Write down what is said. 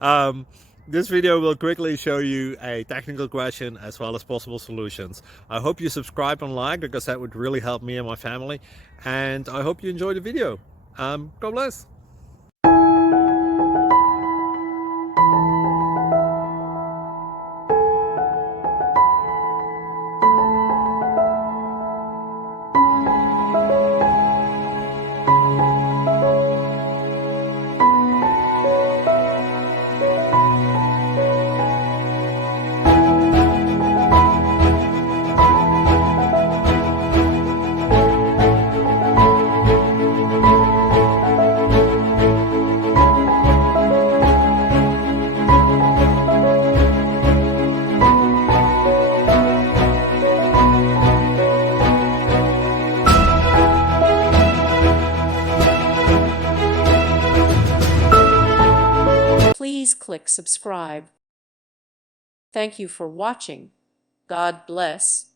um, this video will quickly show you a technical question as well as possible solutions. I hope you subscribe and like, because that would really help me and my family. And I hope you enjoy the video. God bless. Please click subscribe. Thank you for watching. God bless.